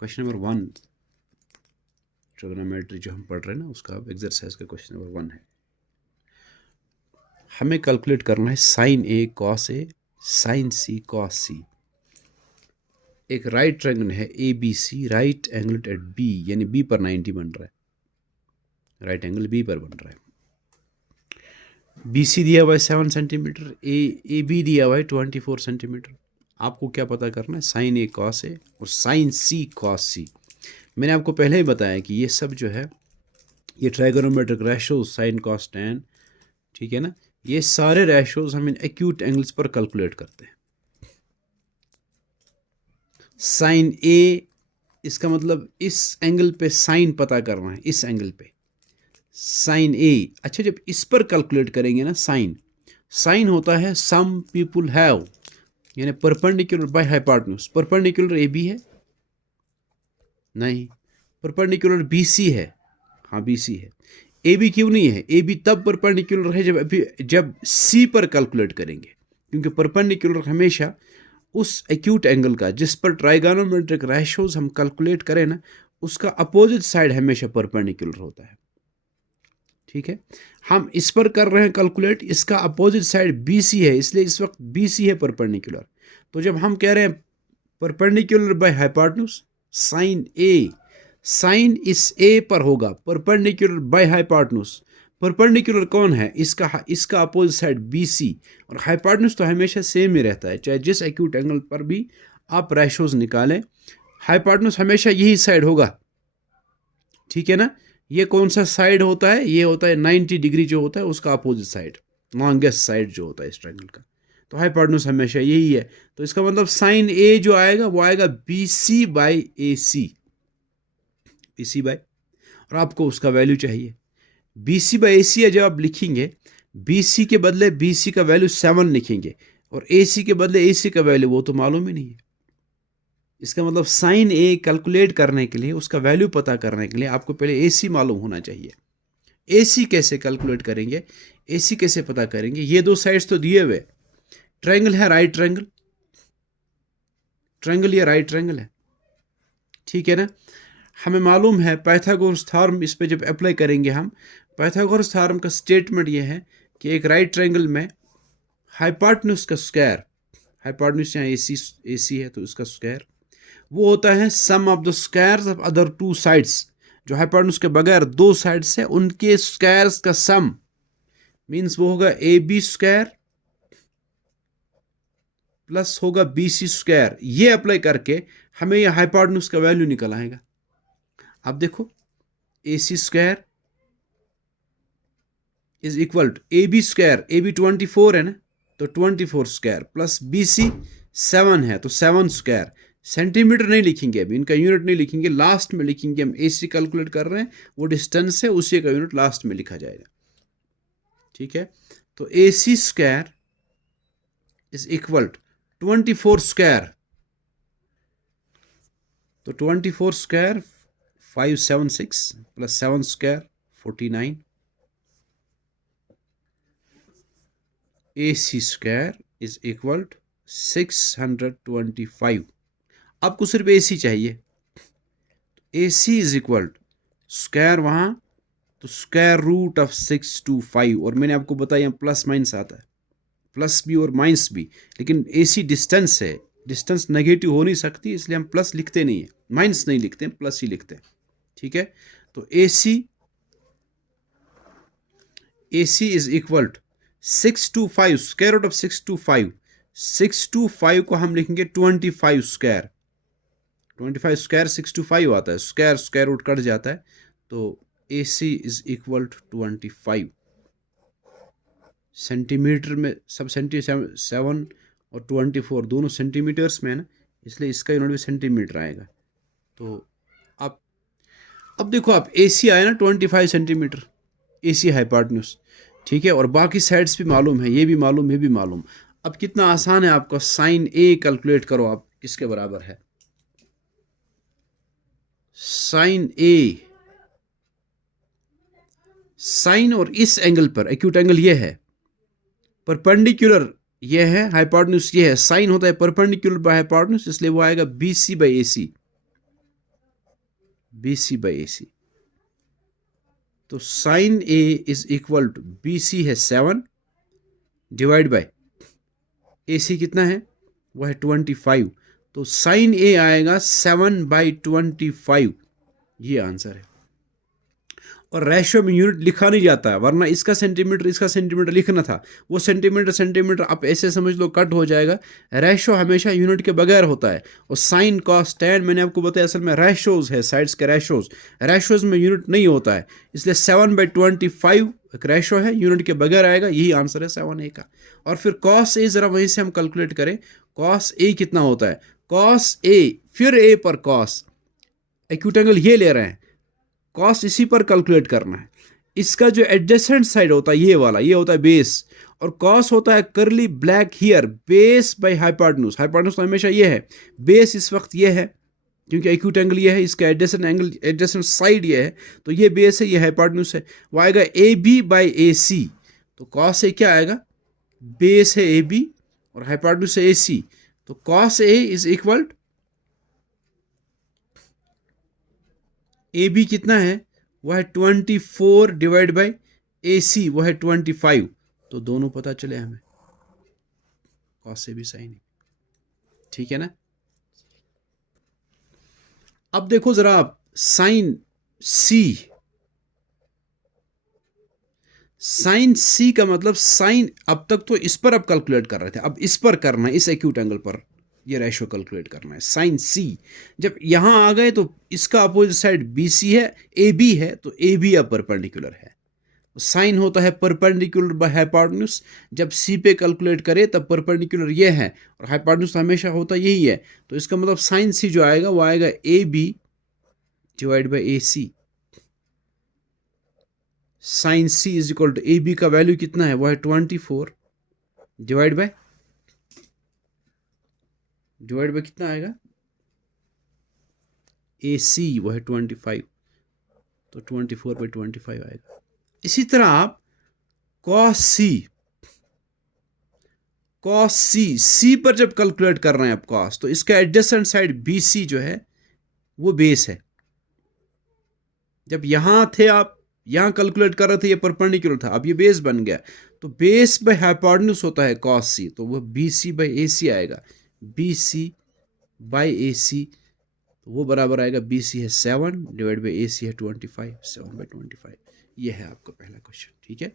Question number 1 trigonometry जो हम पढ़ रहे हैं ना, उसका एक्सरसाइज का क्वेश्चन नंबर 1 है। हमें कैलकुलेट करना है sine A cos A sine C cos C. एक राइट ट्रायंगल है A B C, right angle at B, यानी बी पर 90 बन रहा है, राइट एंगल बी पर बन रहा है। बी सी दिया हुआ है 7 सेंटीमीटर, ए बी दिया हुआ है 24 सेंटीमीटर। आपको क्या पता करना है? साइन ए कॉस ए और साइन सी कॉस सी। मैंने आपको पहले ही बताया कि ये सब जो है ये trigonometric ratios sine cos tan, ठीक है ना, ये सारे रेशोज हम इन एक्यूट एंगल्स पर कैलकुलेट करते हैं। साइन ए, इसका मतलब इस एंगल पे साइन पता करना है, इस एंगल पे साइन ए। अच्छा, जब इस पर कैलकुलेट करेंगे ना साइन, साइन होता है सम पीपुल हैव, यानी perpendicular by hypotenuse. Perpendicular A B है नहीं, परपेंडिकुलर बी सी है, हाँ बी सी है। ए बी क्यों नहीं है? ए बी तब परपेंडिकुलर है जब सी पर कैलकुलेट करेंगे, क्योंकि परपेंडिकुलर हमेशा उस एक्यूट एंगल का जिस पर ट्राइगोनोमेट्रिक रेशोज हम कैलकुलेट करें ना, उसका अपोजिट साइड हमेशा परपेंडिकुलर होता है। ठीक है, हम इस पर कर रहे हैं कैलकुलेट, इसका अपोजिट साइड बी सी है, इसलिए इस वक्त बी सी है परपेंडिकुलर। तो जब हम कह रहे हैं perpendicular by hypotenuse, sine A, sine इस ए पर होगा परपेंडिकुलर बाय हाइपोटेन्यूज। परपेंडिकुलर कौन है? इसका अपोजिट साइड बी सी, और हाइपोटेन्यूज तो हमेशा सेम ही रहता है, चाहे जिस एक्यूट एंगल पर भी आप रेशोज निकालें, हाइपोटेन्यूज हमेशा यही साइड होगा। ठीक है ना, ये कौन सा साइड होता है? ये होता है 90 डिग्री जो होता है उसका अपोजिट साइड, लॉन्गेस्ट साइड जो होता है इस ट्रायंगल का। तो हाइपोटेन्यूज हमेशा यही है। तो इसका मतलब साइन ए जो आएगा वो आएगा B C by A C, B C by, और आपको उसका वैल्यू चाहिए। बी सी बाई ए सी है, जब आप लिखेंगे बी सी के बदले बी सी का वैल्यू 7 लिखेंगे, और ए सी के बदले ए सी का वैल्यू वो तो मालूम ही नहीं है। इसका मतलब साइन ए कैलकुलेट करने के लिए, उसका वैल्यू पता करने के लिए आपको पहले ए सी मालूम होना चाहिए। ए सी कैसे कैलकुलेट करेंगे, ए सी कैसे पता करेंगे? ये दो साइड्स तो दिए हुए, ट्रायंगल है राइट ट्रायंगल, ट्रायंगल ये राइट ट्रायंगल है, ठीक है ना। हमें मालूम है पाइथागोरस थ्योरम, इस पे जब अप्लाई करेंगे हम, पाइथागोरस थ्योरम का स्टेटमेंट ये है कि एक राइट ट्रायंगल में हाइपोटेन्यूज का स्क्वायर, हाइपोटेन्यूज यहाँ ए सी है तो इसका स्क्वायर वो होता है sum of the squares of other two sides. जो हाइपोटेन्यूज के बगैर दो साइड्स है उनके स्क्वायर्स का सम, मींस वो होगा ए बी स्क्वायर प्लस होगा बी सी स्क्वायर। ये अप्लाई करके हमें ये हाइपोटेन्यूज का वैल्यू निकल आएगा। अब देखो, A C square is equal to A B square, A B 24 है ना, तो 24 स्क्वायर प्लस बी सी 7 है तो 7 स्क्वायर। सेंटीमीटर नहीं लिखेंगे अभी, इनका यूनिट नहीं लिखेंगे, लास्ट में लिखेंगे। हम ए सी कैलकुलेट कर रहे हैं, वो डिस्टेंस है, उसी का यूनिट लास्ट में लिखा जाएगा। ठीक है, तो A C square is equal to 24 square, तो 24 square 576 plus 7 square 49, A C square is equal to 625। आपको सिर्फ ए सी चाहिए, A C is equal to square वहाँ, तो स्क्वायर रूट ऑफ 625। और मैंने आपको बताया यहाँ प्लस माइनस आता है, प्लस भी और माइनस भी, लेकिन ए सी डिस्टेंस है, डिस्टेंस नेगेटिव हो नहीं सकती, इसलिए हम प्लस लिखते नहीं है, माइनस नहीं लिखते हैं, प्लस ही लिखते हैं। ठीक है, तो A C is equal to 625, square root of 625, 625 को हम लिखेंगे 25 स्क्वायर, 25 स्क्वायर 625 आता है, स्क्वायर स्क्वायर रूट कट जाता है, तो A C is equal to 25 centimetre में, सब 7 और 24 दोनों सेंटीमीटर्स में है ना, इसलिए इसका यूनिट भी सेंटीमीटर आएगा। तो अब देखो, आप ए सी आया ना 25 सेंटीमीटर, ए सी हाइपोटेन्यूज, ठीक है, और बाकी साइड्स भी मालूम है, ये भी मालूम, ये भी मालूम। अब कितना आसान है आपका, साइन ए कैलकुलेट करो आप, किसके बराबर है? साइन ए, साइन और इस एंगल पर एक्यूट एंगल ये है, परपेंडिकुलर ये है, हाइपोटेन्यूज ये है, साइन होता है परपेंडिकुलर बाय हाइपोटेन्यूज, इसलिए वो आएगा B C by A C. BC by AC। तो sine A is equal to BC है 7 डिवाइड बाय AC कितना है, वो है 25। तो साइन A आएगा 7/25, ये आंसर है। और रेशियो में यूनिट लिखा नहीं जाता है, वरना इसका सेंटीमीटर लिखना था, वो सेंटीमीटर आप ऐसे समझ लो कट हो जाएगा। रेशियो हमेशा यूनिट के बगैर होता है। और साइन कॉस टैन मैंने आपको बताया असल में रेशियोज है, साइड्स के रेशियोज में यूनिट नहीं होता है, इसलिए 7/25 एक रेशियो है, यूनिट के बगैर आएगा, यही आंसर है 7A का। और फिर कॉस ए जरा वहीं से हम कैलकुलेट करें, कॉस ए कितना होता है, कॉस ए फिर ए पर कॉस, एक्यूट एंगल ये ले रहे हैं, कॉस इसी पर कैलकुलेट करना है। इसका जो एडजेसेंट साइड होता है ये वाला, ये होता है बेस, और कॉस होता है करली black here, base by hypotenuse. Hypotenuse तो हमेशा ये है, बेस इस वक्त ये है क्योंकि एक्यूट एंगल ये है, इसका एडजेसेंट साइड ये है, तो ये बेस है, ये हाइपोटेन्यूज है। वो आएगा AB बाई AC। तो कॉस ए क्या आएगा, बेस है AB और हाइपोटेन्यूज है AC, तो cos A is equal AB कितना है, वह है 24 डिवाइड बाई AC, वह है 25। तो दोनों पता चले हमें, कॉस से भी सही नहीं, ठीक है ना। अब देखो जरा आप साइन C का मतलब साइन, अब तक तो इस पर आप कैलकुलेट कर रहे थे, अब इस पर करना है, इस एक्यूट एंगल पर ये रेशियो कैलकुलेट करना है, साइन C। जब यहां आ गए तो इसका अपोजिट साइड BC है, AB है, तो AB अब परपेंडिकुलर है। साइन होता है परपेंडिकुलर बाय हाइपोटेन्यूज, जब C पे कैलकुलेट करें तब परपेंडिकुलर ये है, और हाइपोटेन्यूज हमेशा होता यही है। तो इसका मतलब साइन C जो आएगा वो आएगा AB divide by AC। Sine C is equal to AB का वैल्यू कितना है, वो है 24 डिवाइड बाय कितना आएगा, AC वो है 25, तो 24/25 आएगा। इसी तरह आप cos C पर जब कैलकुलेट कर रहे हैं आप cos, तो इसका एडजेसेंट साइड BC जो है वो बेस है। जब यहां थे आप, यहां कैलकुलेट कर रहे थे, ये परपेंडिकुलर था, अब ये बेस बन गया, तो बेस बाय हाइपोटेन्यूज होता है cos C, तो वो BC बाई AC आएगा, BC बाई AC, तो वो बराबर आएगा, BC है 7 डिवाइड बाई AC है 25, 7/25। ये है आपका पहला क्वेश्चन, ठीक है।